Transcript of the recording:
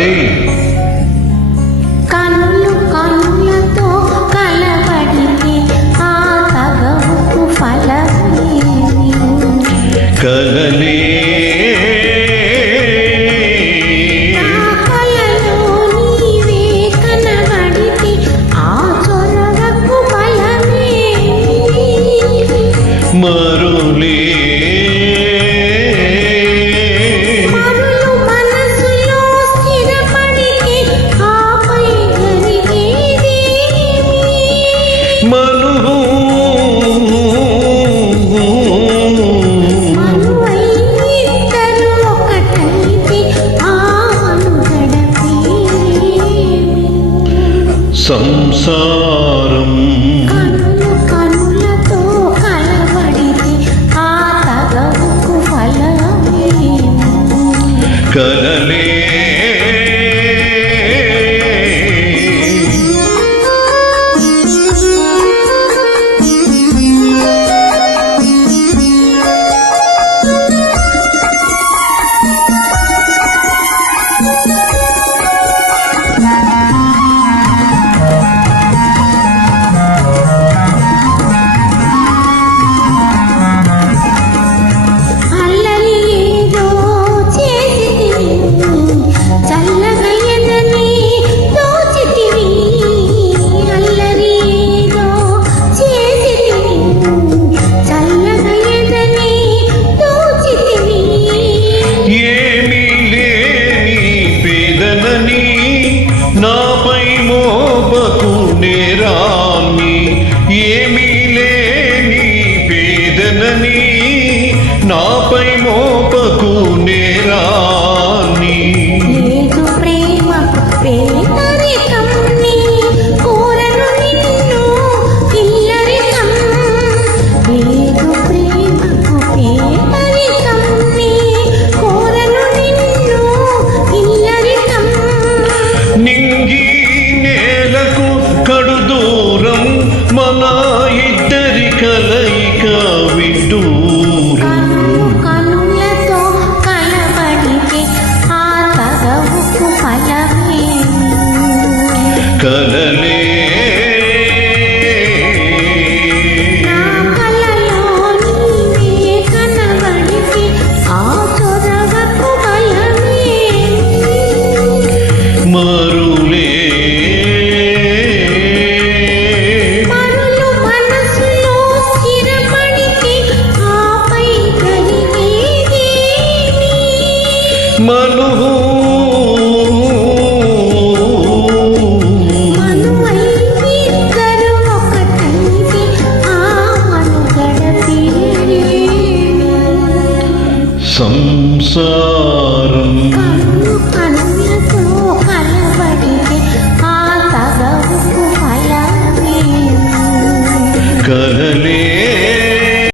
కలలే కన్నులు కన్నులతో కలబడితే ఆ తగవుకు ఫలమేమి కలలే మరులే మరులు మనసులో స్థిరపడితే ఆపై జరిగేదేమి మనువై ఇద్దరు ఒకటైతే ఆ మనుగడ పేరేమి సంసారం కలలే నాపై మోపకు నేరాన్ని ఏమీ లేని పేదనని నాపై మోపకు నేరాన్ని లేదు ప్రేమకు పేదరికం నీ కోరను నిన్ను ఇల్లరికం లేదు ప్రేమకు పేదరికం నీ కోరను నిన్ను ఇల్లరికం నింగి నేలకు కడు దూరం మన ఇద్దరి కలయిక విడ్డూరం కనులతో కలబడితే ఆ తగవుకు ఫలమేమి కలలే నా కలలో నీవే కనబడితే ఆ చొరవకు బలమేమి మరులే మరులు మనసులో స్థిరపడితే ఆపై జరిగేదేమి మనుహు